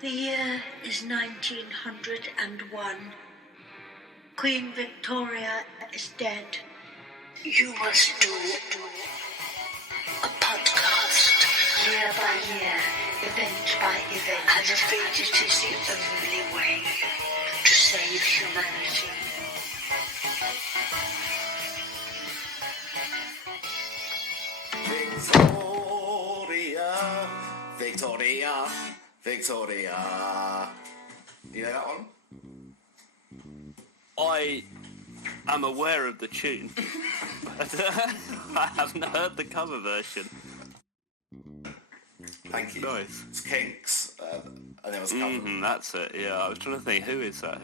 The year is 1901. Queen Victoria is dead. You must do a podcast, year by year, event by event. I'm afraid it is the only way to save humanity. Victoria, Victoria. You know that one? I am aware of the tune, but I haven't heard the cover version. Thank you. Nice. It's Kinks, and it was covered. That's it, yeah. I was trying to think, who is that?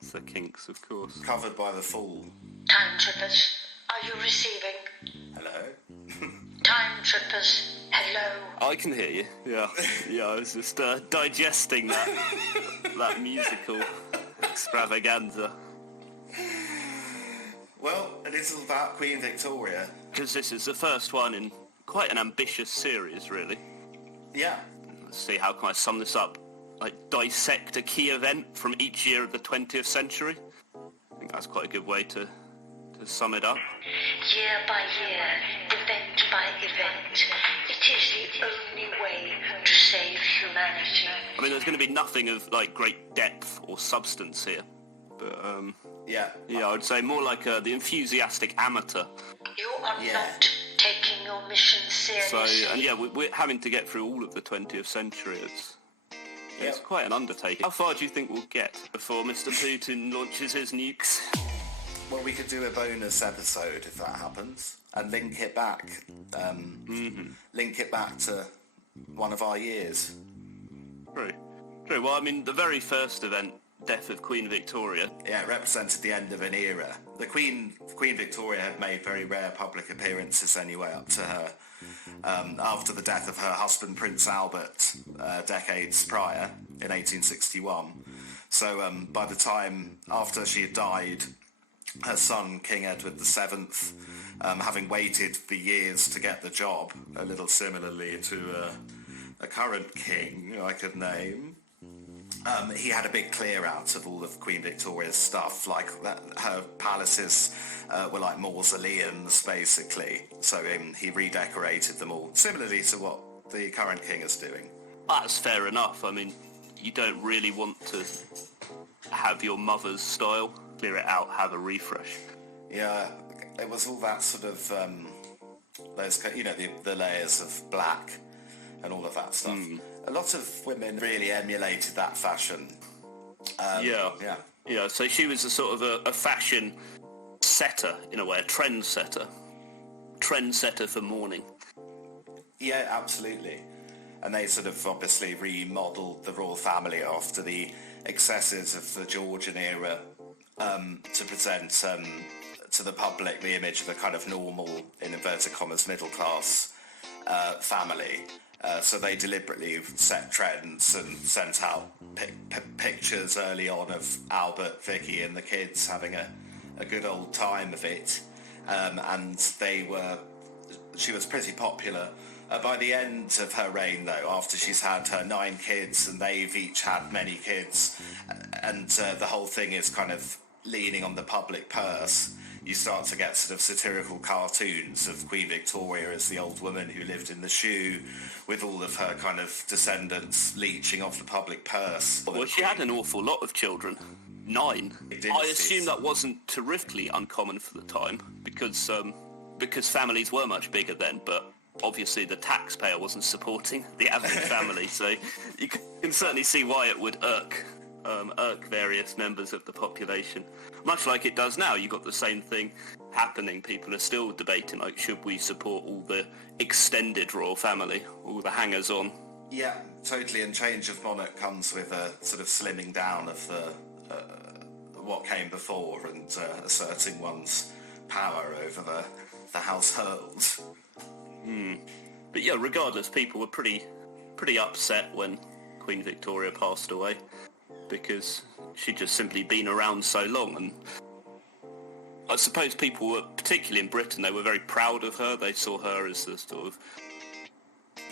It's the Kinks, of course. Covered by The Fool. Time trippers, are you receiving? Hello? Time trippers, hello. I can hear you, yeah. Yeah, I was just digesting that musical extravaganza. Well, it is all about Queen Victoria. Because this is the first one in quite an ambitious series, really. Yeah. Let's see, how can I sum this up? Like, dissect a key event from each year of the 20th century? I think that's quite a good way to sum it up. Year by year, event by event, it is the only way to save humanity. I mean, there's going to be nothing of, like, great depth or substance here. But, Yeah. yeah, I would say more like the enthusiastic amateur. You are not taking your mission seriously. So, and yeah, we're having to get through all of the 20th century. It's quite an undertaking. How far do you think we'll get before Mr. Putin launches his nukes? Well, we could do a bonus episode if that happens, and link it back. Link it back to one of our years. True. Well, I mean, the very first event, death of Queen Victoria. Yeah, it represented the end of an era. The Queen Victoria had made very rare public appearances anyway up to her, after the death of her husband Prince Albert decades prior in 1861. So by the time after she had died, her son King Edward VII, having waited for years to get the job, a little similarly to a current king I could name, he had a big clear out of all of Queen Victoria's stuff. Like her palaces were like mausoleums basically, so he redecorated them all, similarly to what the current king is doing. That's fair enough. I mean, you don't really want to have your mother's style. Clear it out, have a refresh. Yeah, it was all that sort of those, you know, the layers of black and all of that stuff. A lot of women really emulated that fashion. Yeah. So she was a sort of a fashion setter in a way, a trend setter for mourning. Yeah, absolutely. And they sort of obviously remodelled the royal family after the excesses of the Georgian era, to present to the public the image of a kind of normal, in inverted commas, middle class family. So they deliberately set trends and sent out pictures early on of Albert, Vicky and the kids having a good old time of it. And she was pretty popular. By the end of her reign, though, after she's had her 9 kids and they've each had many kids, and the whole thing is kind of leaning on the public purse, you start to get sort of satirical cartoons of Queen Victoria as the old woman who lived in the shoe, with all of her kind of descendants leeching off the public purse. Well, she had an awful lot of children. 9. I assume that wasn't terrifically uncommon for the time, because families were much bigger then, but obviously the taxpayer wasn't supporting the average family, so you can certainly see why it would irk various members of the population. Much like it does now, you've got the same thing happening. People are still debating, like, should we support all the extended royal family, all the hangers-on? Yeah, totally, and change of monarch comes with a sort of slimming down of what came before, and asserting one's power over the household. But yeah, regardless, people were pretty upset when Queen Victoria passed away, because she'd just simply been around so long. And I suppose people were, particularly in Britain, they were very proud of her. They saw her as the sort of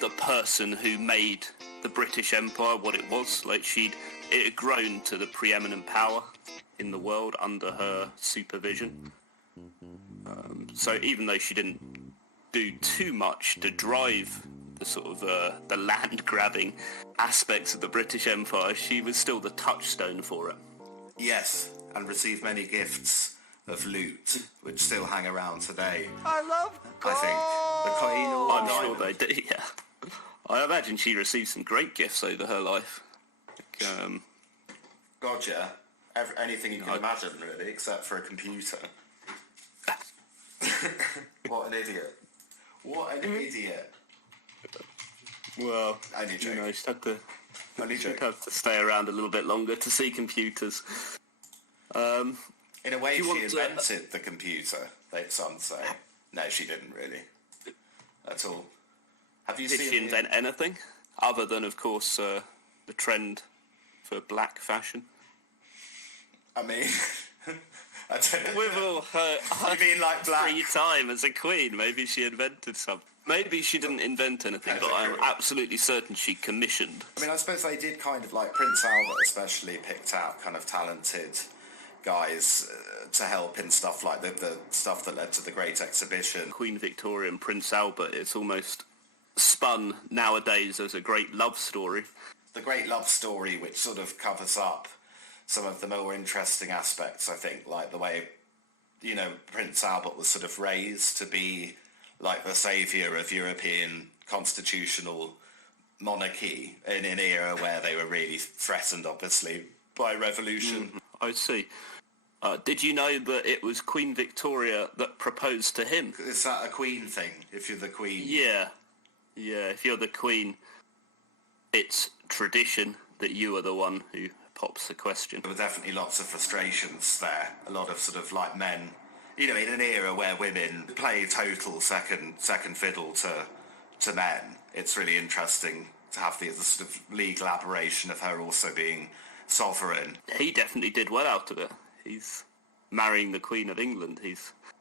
the person who made the British Empire what it was. Like it had grown to the preeminent power in the world under her supervision. So even though she didn't do too much to drive the sort of the land grabbing aspects of the British Empire, she was still the touchstone for it. Yes, and received many gifts of loot, which still hang around today. I love gold. I think the Queen or I'm sure they do. Yeah, I imagine she received some great gifts over her life. Like, God, yeah. Anything you can imagine, really, except for a computer. What an idiot. What an idiot. well, Only joke. She'd have to stay around a little bit longer to see computers. In a way, she want to- invented the computer, some say. No, she didn't really. At all. Have you Did seen she invent anything other than, of course, the trend for black fashion? I mean, I don't know. With all her You mean like black? free time as a queen, maybe she invented something. Maybe she didn't invent anything, but I'm absolutely certain she commissioned. I mean, I suppose they did kind of, like Prince Albert especially picked out kind of talented guys to help in stuff like the stuff that led to the Great Exhibition. Queen Victoria and Prince Albert, it's almost spun nowadays as a great love story. The great love story which sort of covers up some of the more interesting aspects, I think, like the way, Prince Albert was sort of raised to be like the saviour of European constitutional monarchy in an era where they were really threatened, obviously, by revolution. I see. Did you know that it was Queen Victoria that proposed to him? Is that a queen thing, if you're the queen? Yeah, if you're the queen, it's tradition that you are the one who pops the question. There were definitely lots of frustrations there. A lot of sort of like men, in an era where women play total second fiddle to men. It's really interesting to have the sort of legal aberration of her also being sovereign. He definitely did well out of it. He's marrying the Queen of England.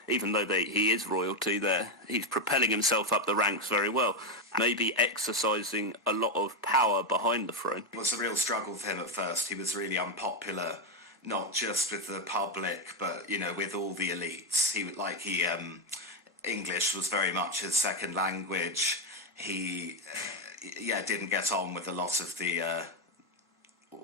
Even though he is royalty there, he's propelling himself up the ranks very well. Maybe exercising a lot of power behind the throne. It was a real struggle for him at first. He was really unpopular, not just with the public, but, with all the elites. English was very much his second language. He, didn't get on with a lot of the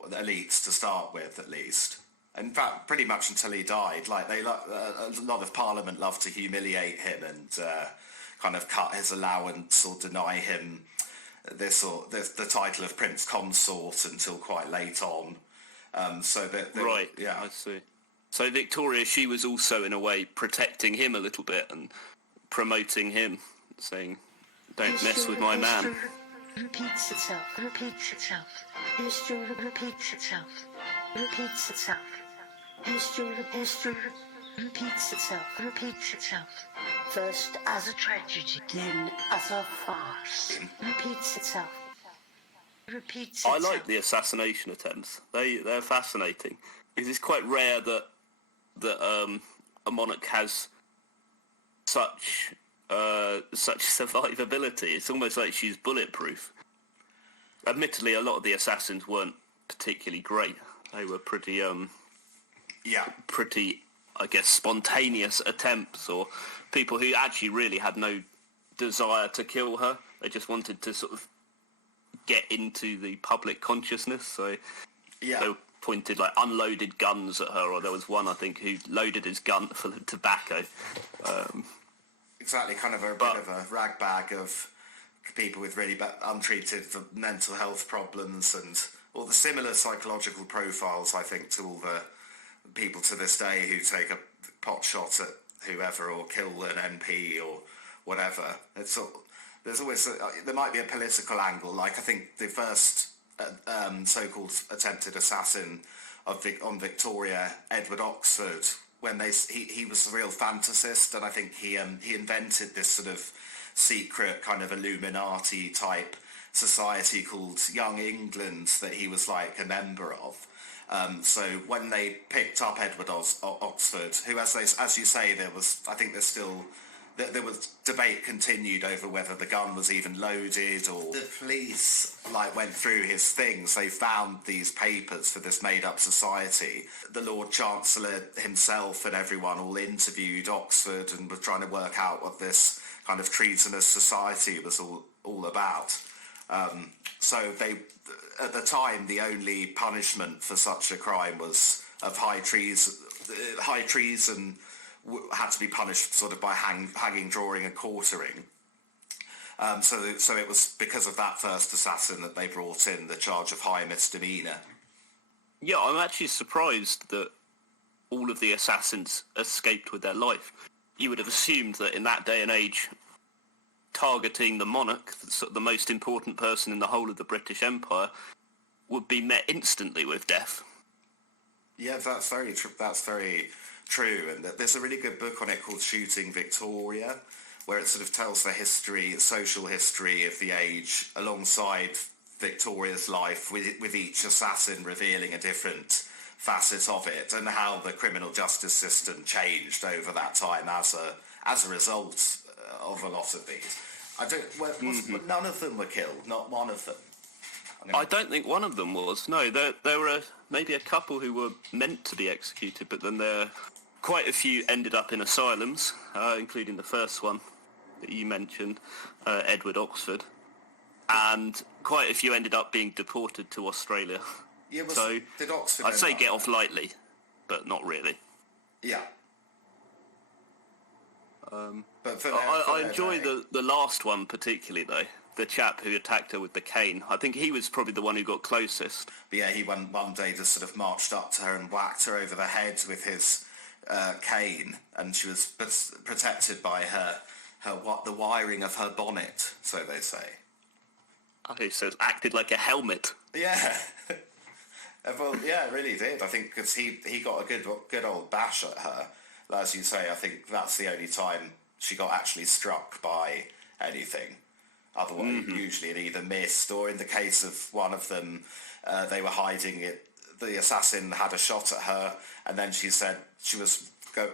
elites to start with, at least. In fact, pretty much until he died. A lot of Parliament loved to humiliate him and kind of cut his allowance or deny him the title of Prince Consort until quite late on. Right, yeah, I see. So Victoria, she was also in a way protecting him a little bit and promoting him, saying, "Don't mess with my man." Repeats itself. History repeats itself. Repeats itself. History repeats itself. First as a tragedy, then as a farce. Repeats itself. I like the assassination attempts. They're fascinating because it's quite rare that a monarch has such survivability. It's almost like she's bulletproof. Admittedly, a lot of the assassins weren't particularly great. They were pretty, I guess, spontaneous attempts, or people who actually really had no desire to kill her. They just wanted to sort of get into the public consciousness. So they pointed unloaded guns at her, or there was one, I think, who loaded his gun full of tobacco. Exactly, kind of a bit of a ragbag of people with really untreated mental health problems and all the similar psychological profiles, I think, to all the people to this day who take a pot shot at whoever or kill an MP or whatever. There's always there might be a political angle. I think the first so-called attempted assassin on Victoria, Edward Oxford, when he was a real fantasist, and I think he invented this sort of secret kind of Illuminati type society called Young England that he was a member of. So when they picked up Edward Oxford, who, as you say, I think there's still there was debate continued over whether the gun was even loaded, or the police went through his things. They found these papers for this made-up society. The Lord Chancellor himself and everyone all interviewed Oxford and were trying to work out what this kind of treasonous society was all about. So they, at the time, the only punishment for such a crime was of high treason. High treason had to be punished sort of by hanging, drawing and quartering. So it was because of that first assassin that they brought in the charge of high misdemeanour. Yeah, I'm actually surprised that all of the assassins escaped with their life. You would have assumed that in that day and age, targeting the monarch, the most important person in the whole of the British Empire, would be met instantly with death. Yeah, that's very true, and there's a really good book on it called Shooting Victoria, where it sort of tells the social history of the age alongside Victoria's life, with each assassin revealing a different facet of it, and how the criminal justice system changed over that time as a result of a lot of these. None of them were killed, not one of them. I don't think one of them was. No, there were maybe a couple who were meant to be executed, but then quite a few ended up in asylums, including the first one that you mentioned, Edward Oxford, and quite a few ended up being deported to Australia. Yeah, so did Oxford I'd say get off lightly, but not really. Yeah. But I enjoy the last one particularly, though. The chap who attacked her with the cane. I think he was probably the one who got closest. But yeah, he one day just sort of marched up to her and whacked her over the head with his cane, and she was protected by the wiring of her bonnet, so they say. Okay, so it acted like a helmet. Yeah. Well, yeah, it really did. I think because he got a good old bash at her. As you say, I think that's the only time she got actually struck by anything. Otherwise, usually it either missed, or in the case of one of them, they were hiding it. The assassin had a shot at her, and then she said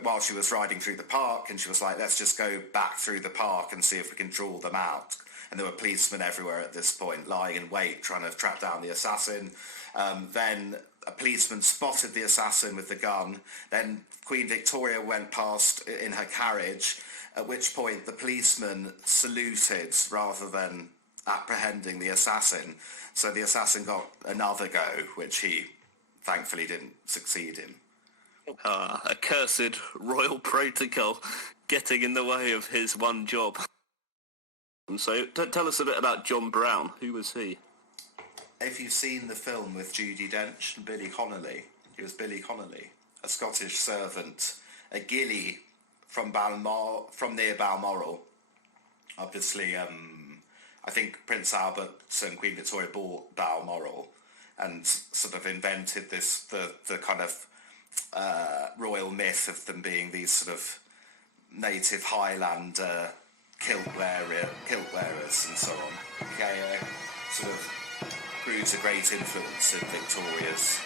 while she was riding through the park, and she was like, let's just go back through the park and see if we can draw them out. And there were policemen everywhere at this point, lying in wait, trying to track down the assassin. Then a policeman spotted the assassin with the gun. Then Queen Victoria went past in her carriage, at which point the policeman saluted rather than apprehending the assassin. So the assassin got another go, which he thankfully didn't succeed in. Accursed royal protocol getting in the way of his one job. And so, tell us a bit about John Brown. Who was he? If you've seen the film with Judi Dench and Billy Connolly, he was Billy Connolly, a Scottish servant, a gillie from near Balmoral. Obviously, I think Prince Albert and Queen Victoria bought Balmoral and sort of invented the kind of royal myth of them being these sort of native Highlander kilt wearers and so on. Okay, sort of proves a great influence in Victoria's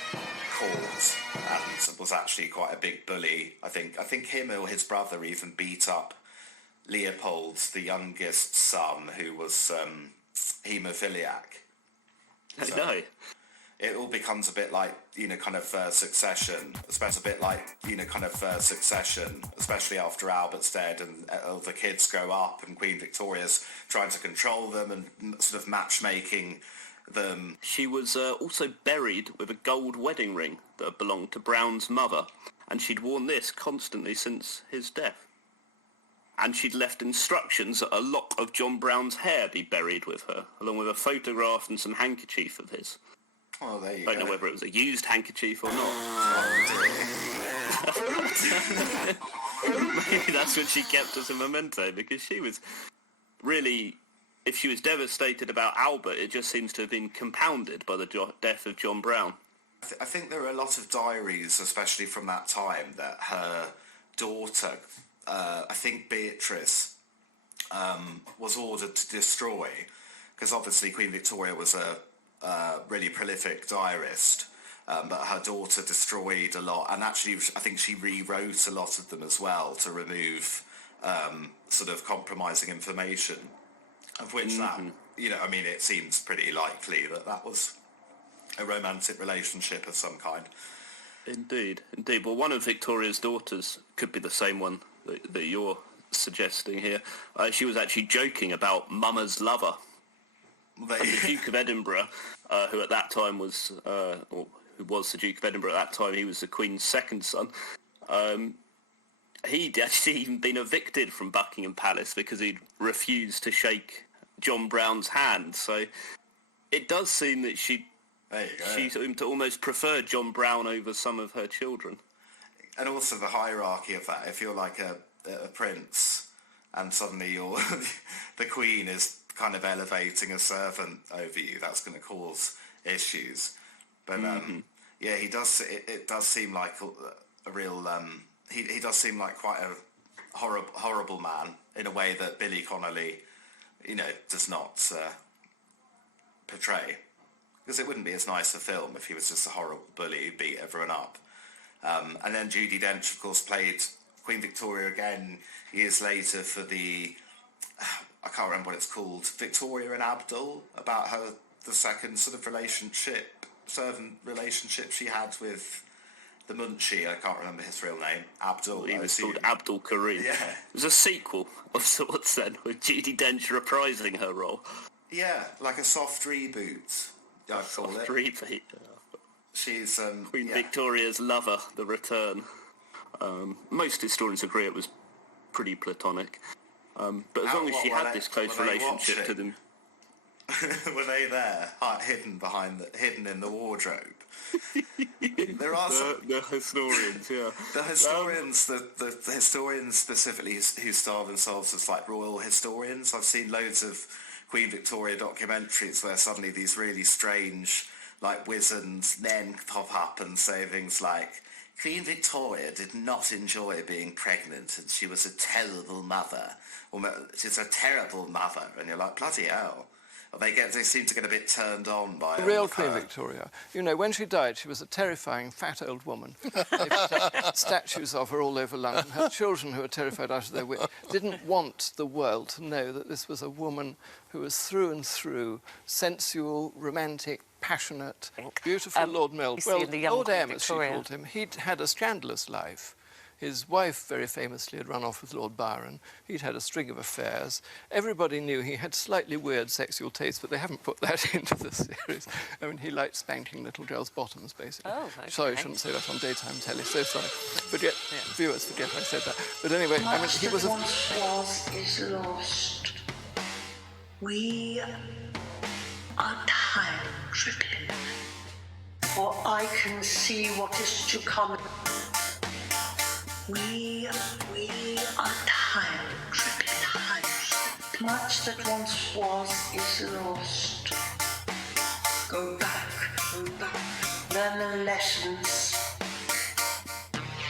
court and was actually quite a big bully. I think him or his brother even beat up Leopold, the youngest son, who was haemophiliac. So no. It all becomes a bit like, Succession, especially after Albert's dead and all the kids grow up and Queen Victoria's trying to control them and sort of matchmaking them. She was also buried with a gold wedding ring that belonged to Brown's mother, and she'd worn this constantly since his death. And she'd left instructions that a lock of John Brown's hair be buried with her, along with a photograph and some handkerchief of his. Oh, there you go. I don't know whether it was a used handkerchief or not. Maybe that's what she kept as a memento, because she was really, if she was devastated about Albert, it just seems to have been compounded by the death of John Brown. I think there are a lot of diaries, especially from that time, that her daughter, I think Beatrice, was ordered to destroy, because obviously Queen Victoria was a really prolific diarist, but her daughter destroyed a lot, and actually I think she rewrote a lot of them as well to remove sort of compromising information, of which that, I mean, it seems pretty likely that that was a romantic relationship of some kind. Indeed. Well, one of Victoria's daughters could be the same one that you're suggesting here. She was actually joking about Mama's lover. And the Duke of Edinburgh, who at that time was, or who was the Duke of Edinburgh at that time, he was the Queen's second son. He'd actually even been evicted from Buckingham Palace because he'd refused to shake John Brown's hand. So it does seem that she seemed to almost prefer John Brown over some of her children. And also the hierarchy of that. If you're like a prince and suddenly you're the Queen is kind of elevating a servant over you, that's going to cause issues. But yeah, he does. It does seem like a real. He does seem like quite a horrible man in a way that Billy Connolly, does not portray. Because it wouldn't be as nice a film if he was just a horrible bully who beat everyone up. And then Judi Dench, of course, played Queen Victoria again years later for the, I can't remember what it's called, Victoria and Abdul, about the second sort of servant relationship she had with the Munchie. I can't remember his real name. Abdul. He was called Abdul Karim. Yeah. It was a sequel of sorts then, with Judi Dench reprising her role. Yeah, like a soft reboot. I'd call it. Reboot. She's Queen Victoria's lover, the return. Most historians agree it was pretty platonic. But as long as she had this close relationship to them. Were they there, hidden in the wardrobe? There are the historians, yeah. The historians, the historians specifically who style themselves as like royal historians. I've seen loads of Queen Victoria documentaries where suddenly these really strange, like wizened men pop up and say things like, Queen Victoria did not enjoy being pregnant and she was a terrible mother. Or she's a terrible mother. And you're like, bloody hell. They seem to get a bit turned on by the real Queen Victoria. When she died, she was a terrifying fat old woman. They've got statues of her all over London. Her children, who were terrified out of their wits, didn't want the world to know that this was a woman who was through and through sensual, romantic, passionate, beautiful Lord Melbourne. Well, Lord M, as she called him, he'd had a scandalous life. His wife, very famously, had run off with Lord Byron. He'd had a string of affairs. Everybody knew he had slightly weird sexual tastes, but they haven't put that into the series. I mean, he liked spanking little girls' bottoms, basically. Oh, okay. Sorry, I shouldn't say that on daytime telly, so sorry. But yet, viewers forget I said that. But anyway, I mean, he was once was is lost. We are time tripping, for I can see what is to come. We are time tripping. Much that once was is lost. Go back, learn the lessons.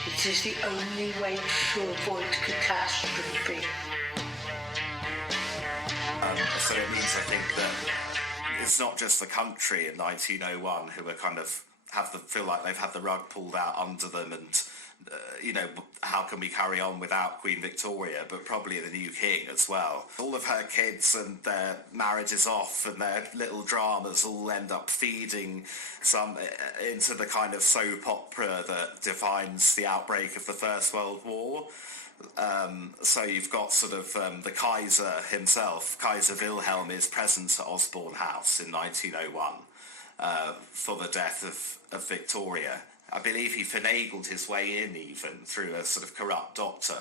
It is the only way to avoid catastrophe. So it means, I think, that it's not just the country in 1901 who are kind of feel like they've had the rug pulled out under them and how can we carry on without Queen Victoria, but probably the new king as well. All of her kids and their marriages off and their little dramas all end up feeding some into the kind of soap opera that defines the outbreak of the First World War. So you've got sort of the Kaiser himself. Kaiser Wilhelm is present at Osborne House in 1901 for the death of Victoria. I believe he finagled his way in even through a sort of corrupt doctor.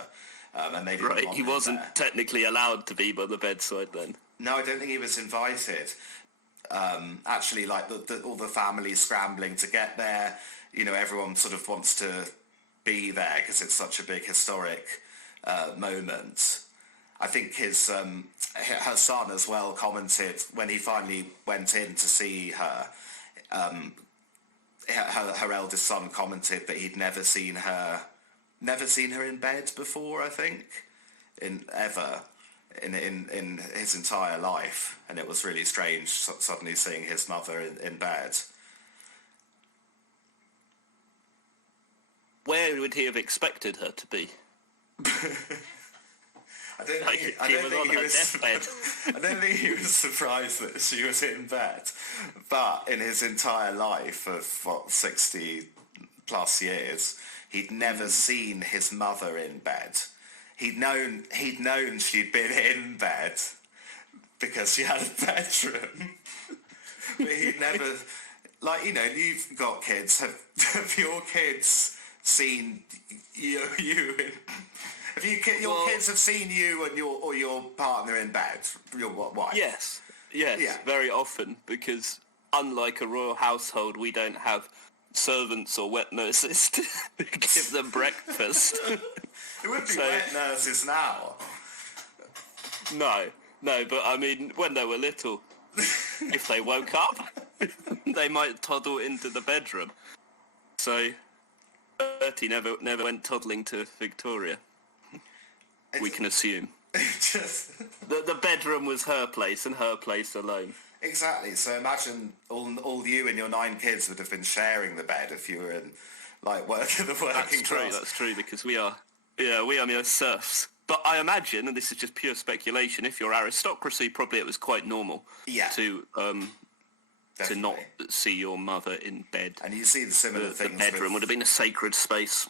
And they didn't want he him wasn't there. technically allowed to be by the bedside then. No, I don't think he was invited. Actually, like all the family scrambling to get there, everyone sort of wants to be there because it's such a big historic moment. I think her son as well commented when he finally went in to see her. Her eldest son commented that he'd never seen her in bed before. I think in his entire life, and it was really strange suddenly seeing his mother in bed. Where would he have expected her to be? I don't Like think, I she don't was think on he her was. deathbed. I don't think he was surprised that she was in bed, but in his entire life of 60 plus years, he'd never seen his mother in bed. He'd known she'd been in bed because she had a bedroom, but he'd never, like, you know, you've got kids. Have your kids seen you in? Have your kids have seen you and your partner in bed? Your wife? Yes, Yeah. very often, because unlike a royal household, we don't have servants or wet nurses to give them breakfast. It would be wet nurses now. No, but I mean, when they were little, if they woke up, they might toddle into the bedroom. So Bertie never went toddling to Victoria. We can assume. Just... The bedroom was her place and her place alone. Exactly. So imagine all you and your 9 kids would have been sharing the bed if you were in, like, the working class. That's true, because we are mere serfs. But I imagine, and this is just pure speculation, if you're aristocracy, probably it was quite normal to not see your mother in bed. And you see the similar things. The bedroom would have been a sacred space.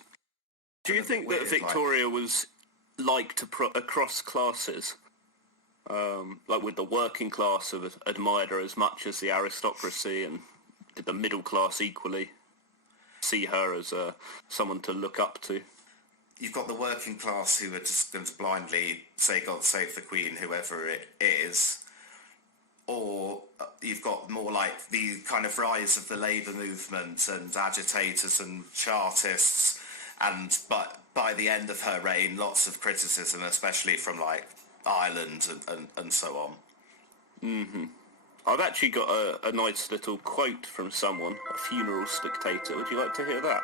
Do you think that Victoria was liked across classes? Like, would the working class have admired her as much as the aristocracy, and did the middle class equally see her as someone to look up to? You've got the working class who are just going to blindly say, God save the Queen, whoever it is. Or you've got more like the kind of rise of the labour movement and agitators and Chartists. But by the end of her reign, lots of criticism, especially from, like, Ireland and so on. Mm-hmm. I've actually got a nice little quote from someone, a funeral spectator. Would you like to hear that?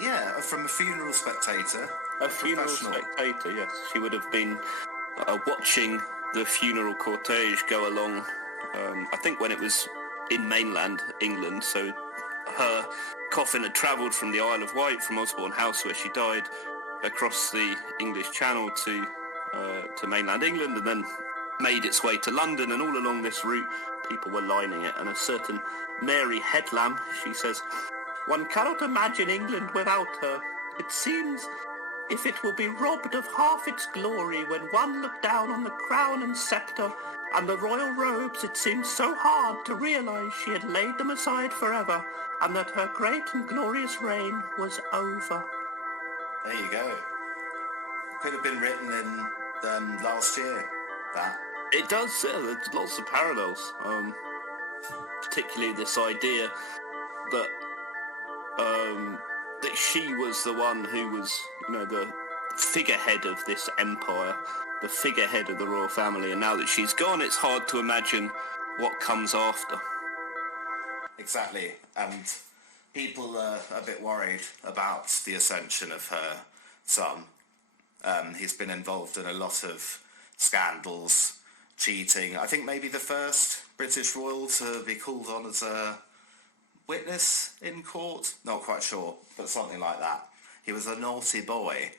Yeah, from a funeral spectator. A funeral spectator, yes. She would have been watching the funeral cortege go along, I think when it was in mainland England, so her coffin had travelled from the Isle of Wight, from Osborne House where she died, across the English Channel to mainland England, and then made its way to London, and all along this route people were lining it, and a certain Mary Headlam, she says, "One cannot imagine England without her. It seems if it will be robbed of half its glory when one looked down on the crown and sceptre and the royal robes, it seems so hard to realise she had laid them aside forever, and that her great and glorious reign was over." There you go. Could have been written in last year, that. It does, yeah, there's lots of parallels. Particularly this idea that that she was the one who was, you know, the figurehead of this empire, the figurehead of the royal family, and now that she's gone, it's hard to imagine what comes after. Exactly, and people are a bit worried about the ascension of her son. He's been involved in a lot of scandals, cheating. I think maybe the first British royal to be called on as a witness in court. Not quite sure, but something like that. He was a naughty boy.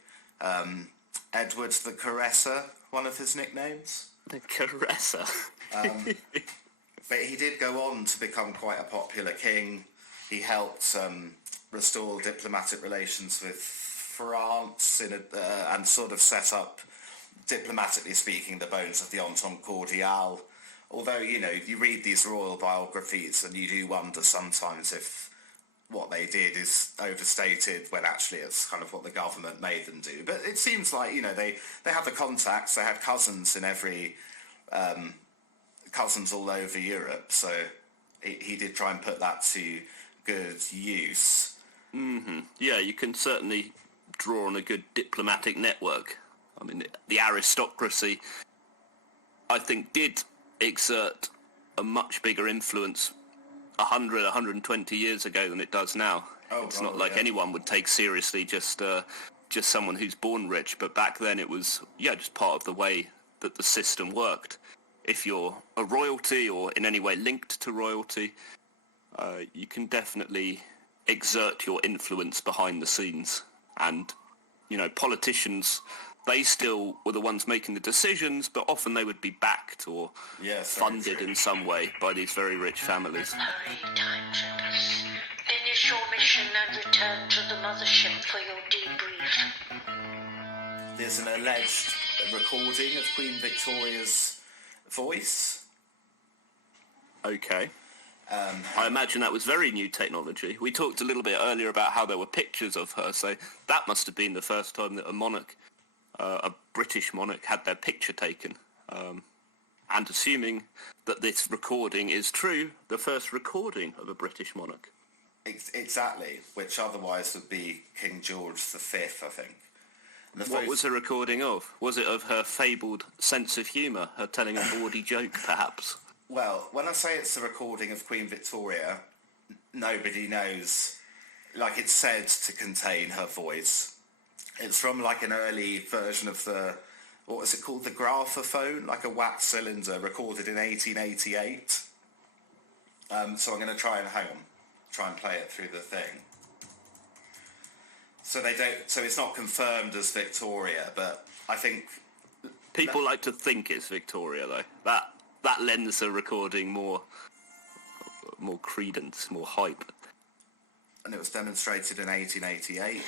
Edward the Caresser, one of his nicknames. The Caresser. But he did go on to become quite a popular king. He helped restore diplomatic relations with France and sort of set up, diplomatically speaking, the bones of the Entente Cordiale. Although, you know, you read these royal biographies and you do wonder sometimes if what they did is overstated when actually it's kind of what the government made them do. But it seems like, you know, they had the contacts, they had cousins in every... cousins all over Europe, so he did try and put that to good use. Mm-hmm. Yeah, you can certainly draw on a good diplomatic network. I mean, the aristocracy, I think, did exert a much bigger influence 120 years ago than it does now. It's not like anyone would take seriously just someone who's born rich, but back then it was, just part of the way that the system worked. If you're a royalty or in any way linked to royalty, you can definitely exert your influence behind the scenes. And, you know, politicians they still were the ones making the decisions, but often they would be backed or funded in some way by these very rich families. Hurry, time trippers. Finish your mission and return to the mothership for your debrief. There's an alleged recording of Queen Victoria's voice. Okay. I imagine that was very new technology. We talked a little bit earlier about how there were pictures of her, so that must have been the first time that a monarch, a British monarch, had their picture taken. And assuming that this recording is true, the first recording of a British monarch. Exactly, which otherwise would be King George V, I think. What was the recording of? Was it of her fabled sense of humour, her telling a bawdy joke, perhaps? Well, when I say it's a recording of Queen Victoria, nobody knows. Like, it's said to contain her voice. It's from, like, an early version of the, what was it called, the graphophone, like a wax cylinder, recorded in 1888. So I'm going to try and play it through the thing. So it's not confirmed as Victoria, but I think... People like to think it's Victoria, though. That lends a recording more credence, more hype. And it was demonstrated in 1888.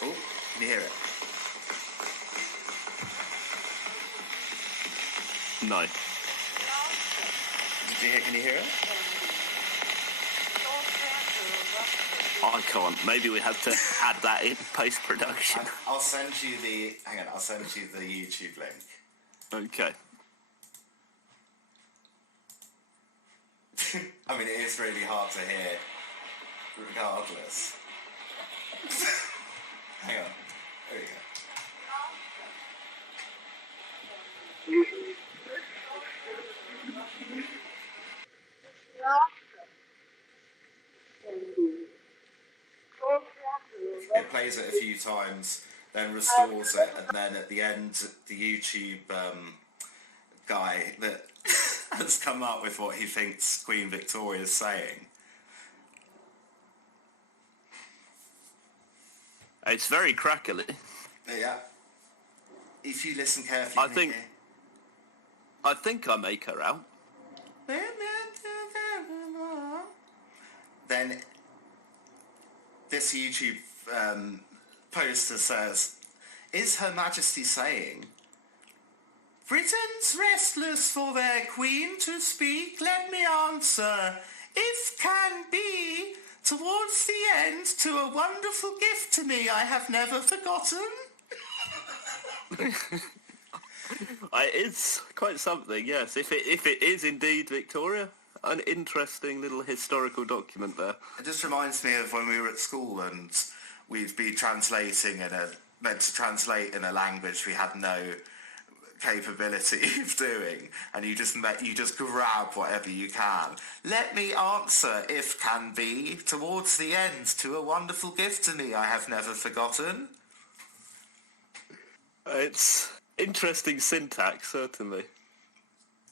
Oh, can you hear it? No. Can you hear it? I can't. Maybe we have to add that in post-production. I'll send you the YouTube link. Okay. I mean, it is really hard to hear, regardless. Hang on. There we go. It plays it a few times, then restores it, and then at the end, the YouTube guy that has come up with what he thinks Queen Victoria's saying. It's very crackly. Yeah. If you listen carefully, I think I make her out. Then this YouTube poster says, "Is Her Majesty saying, Britain's restless for their Queen to speak? Let me answer, if can be, towards the end, to a wonderful gift to me I have never forgotten." It is quite something, yes. If it is indeed Victoria, an interesting little historical document there. It just reminds me of when we were at school and we'd be meant to translate in a language we had no capability of doing, and you just grab whatever you can. Let me answer, if can be, towards the end, to a wonderful gift to me I have never forgotten. It's interesting syntax, certainly.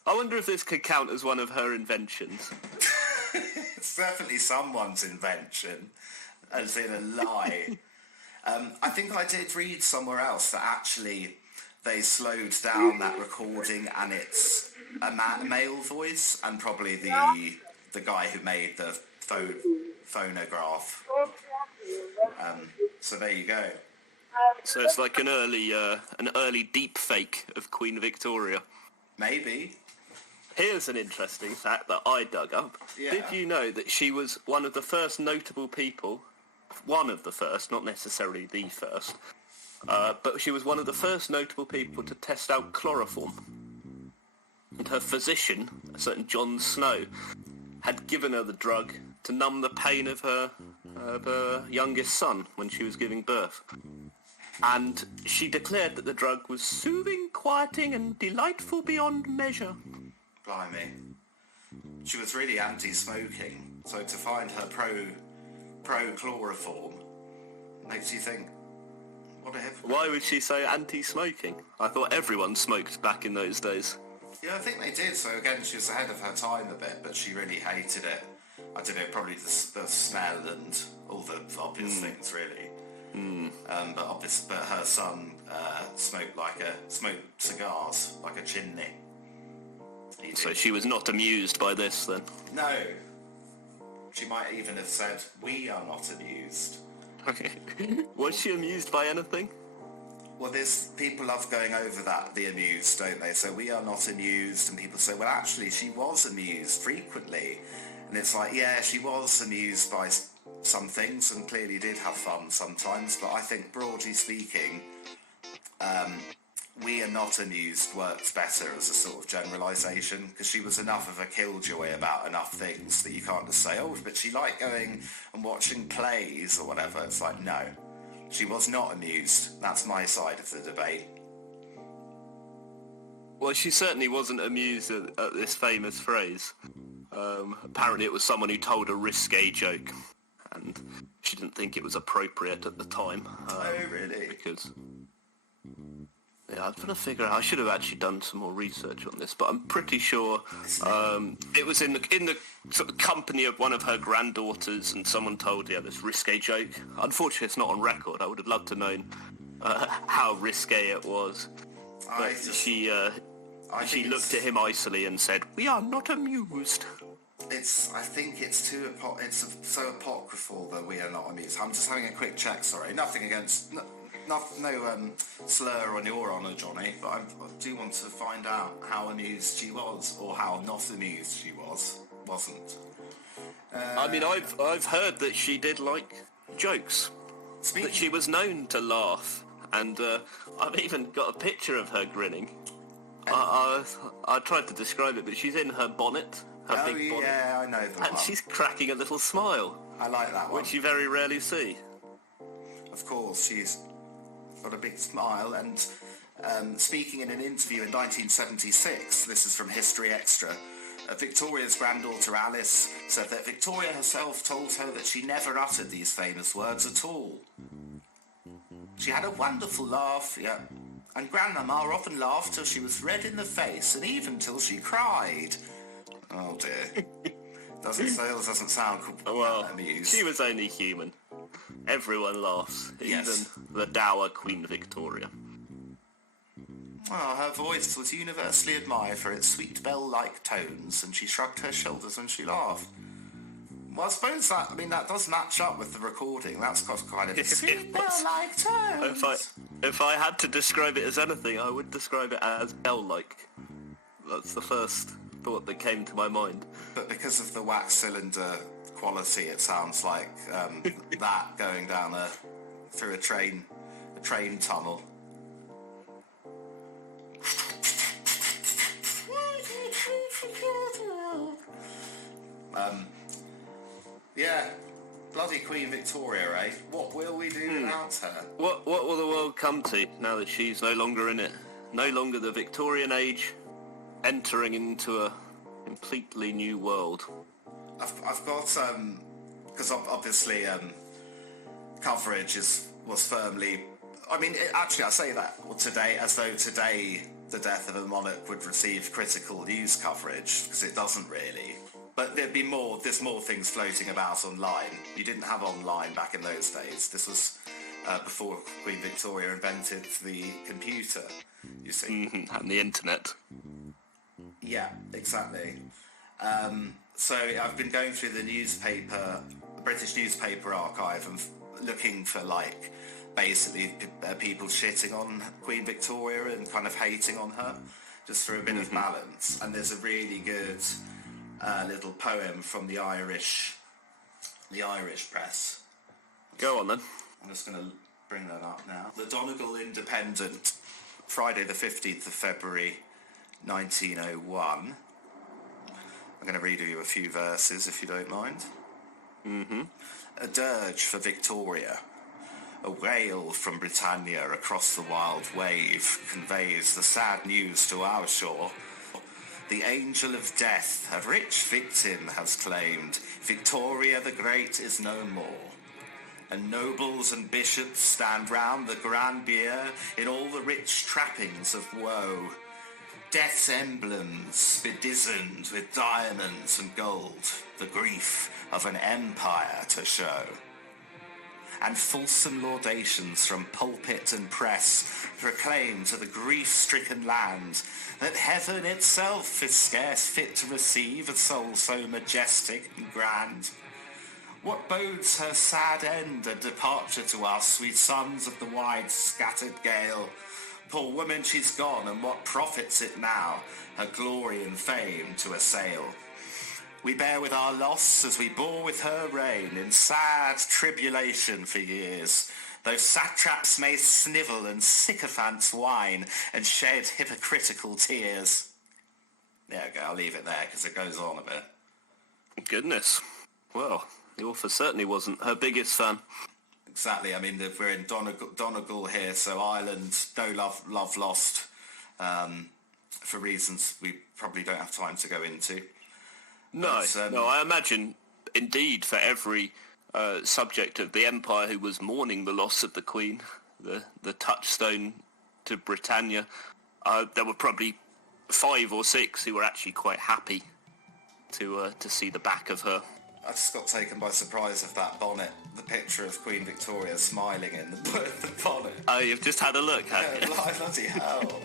I wonder if this could count as one of her inventions. It's definitely someone's invention, as in a lie. I think I did read somewhere else that actually they slowed down that recording and it's a male voice, and probably the guy who made the phonograph. So there you go. So it's like an early deep fake of Queen Victoria. Maybe. Here's an interesting fact that I dug up. Yeah. Did you know that she was one of the first notable people, one of the first, not necessarily the first, but she was one of the first notable people to test out chloroform. And her physician, a certain John Snow, had given her the drug to numb the pain of her youngest son when she was giving birth. And she declared that the drug was soothing, quieting, and delightful beyond measure. Blimey. She was really anti-smoking, so to find her pro-chloroform makes you think, what a hypocrite. Why would she say anti-smoking? I thought everyone smoked back in those days. Yeah, I think they did, so again, she was ahead of her time a bit, but she really hated it. I don't know, probably the smell and all the obvious things, really. But her son smoked cigars like a chimney. So she was not amused by this then? No. She might even have said, "We are not amused." Okay. Was she amused by anything? Well, people love going over the amused, don't they? So we are not amused, and people say, well, actually, she was amused frequently. And it's like, yeah, she was amused by some things and clearly did have fun sometimes, but I think, broadly speaking, we are not amused works better as a sort of generalisation, because she was enough of a killjoy about enough things that you can't just say, oh, but she liked going and watching plays or whatever. It's like, no. She was not amused. That's my side of the debate. Well, she certainly wasn't amused at this famous phrase. Apparently it was someone who told a risque joke, and she didn't think it was appropriate at the time. Oh, really? Because... yeah, I'm trying to figure out. I should have actually done some more research on this, but I'm pretty sure it was in the sort of company of one of her granddaughters, and someone told this risque joke. Unfortunately, it's not on record. I would have loved to know how risque it was. But she looked at him icily and said, "We are not amused." I think it's so apocryphal that we are not amused. I'm just having a quick check. Sorry, nothing against. No slur on your honour, Johnny, but I do want to find out how amused she was, or how not amused she wasn't. I mean, I've heard that she did like jokes, that she was known to laugh, and I've even got a picture of her grinning. I tried to describe it, but she's in her bonnet, her big bonnet. Yeah, I know that. And she's cracking a little smile. I like that one. Which you very rarely see. Of course, she's got a big smile, and speaking in an interview in 1976, this is from History Extra, Victoria's granddaughter Alice said that Victoria herself told her that she never uttered these famous words at all. She had a wonderful laugh, yeah, and Grandmama often laughed till she was red in the face, and even till she cried. Oh dear. Doesn't sound amused. She was only human. Everyone laughs, yes. Even the dour Queen Victoria. Well, her voice was universally admired for its sweet bell-like tones, and she shrugged her shoulders when she laughed. Well, I suppose that does match up with the recording. That's got kind of sweet bell-like tones. If I had to describe it as anything, I would describe it as bell-like. That's the first thought that came to my mind. But because of the wax cylinder quality, it sounds like that going down through a train tunnel. Yeah, bloody Queen Victoria, eh? What will we do without her? What will the world come to now that she's no longer in it? No longer the Victorian age, entering into a completely new world. I've got because obviously coverage was firmly. I mean, actually, I say that today as though today the death of a monarch would receive critical news coverage, because it doesn't really. But there's more things floating about online. You didn't have online back in those days. This was before Queen Victoria invented the computer, you see. Mm-hmm. And the internet. Yeah, exactly. So I've been going through the British newspaper archive, and looking for basically people shitting on Queen Victoria and kind of hating on her, just for a bit of balance. And there's a really good little poem from the Irish press. Go on then. I'm just going to bring that up now. The Donegal Independent, Friday the 15th of February 1901. I'm going to read you a few verses if you don't mind. Mm-hmm. A dirge for Victoria. A wail from Britannia across the wild wave conveys the sad news to our shore. The angel of death, a rich victim, has claimed Victoria the Great is no more. And nobles and bishops stand round the grand bier in all the rich trappings of woe. Death's emblems bedizened with diamonds and gold, the grief of an empire to show. and fulsome laudations from pulpit and press proclaim to the grief-stricken land that heaven itself is scarce fit to receive a soul so majestic and grand. What bodes her sad end and departure to us, sweet sons of the wide scattered gale? Poor woman, she's gone, and what profits it now, her glory and fame to assail? We bear with our loss as we bore with her reign in sad tribulation for years, though satraps may snivel and sycophants whine and shed hypocritical tears. There we go, I'll leave it there because it goes on a bit. Goodness. Well, the author certainly wasn't her biggest fan. Exactly, I mean, we're in Donegal here, so Ireland, no love lost, for reasons we probably don't have time to go into. No, I imagine, indeed, for every subject of the empire who was mourning the loss of the Queen, the touchstone to Britannia, there were probably 5 or 6 who were actually quite happy to see the back of her. I just got taken by surprise of that bonnet, the picture of Queen Victoria smiling in the bonnet. Oh, you've just had a look, have you? Bloody hell.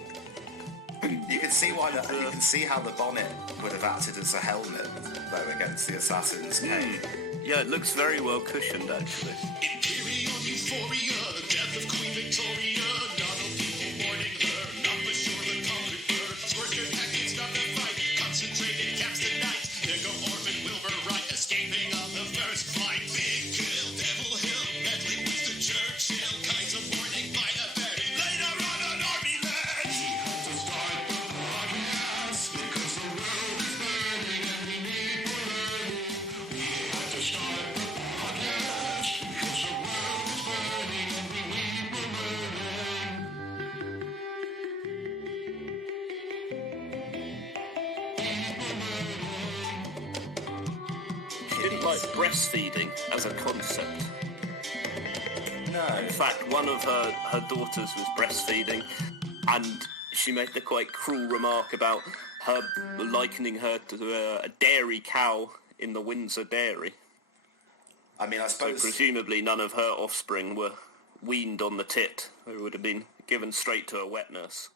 You can see why. You can see how the bonnet would have acted as a helmet, though, against the assassin's cane. Yeah, it looks very well cushioned, actually. Imperial euphoria, death of Queen Victoria. Not all people mourning her, not for sure the conqueror. Scorcher tactics, not the fight. Concentrated camps tonight. There go Ormond, Wilbur, Wright, escaping on the first flight. Big Kill, Devil Hill, meddling with the Churchill. Kinds of mourning by the bed. Later on an army led. She didn't like breastfeeding as a concept. No. In fact, one of her daughters was breastfeeding, and she made the quite cruel remark about her likening her to a dairy cow in the Windsor Dairy. I mean, I So suppose... presumably none of her offspring were weaned on the tit. They would have been given straight to a wet nurse.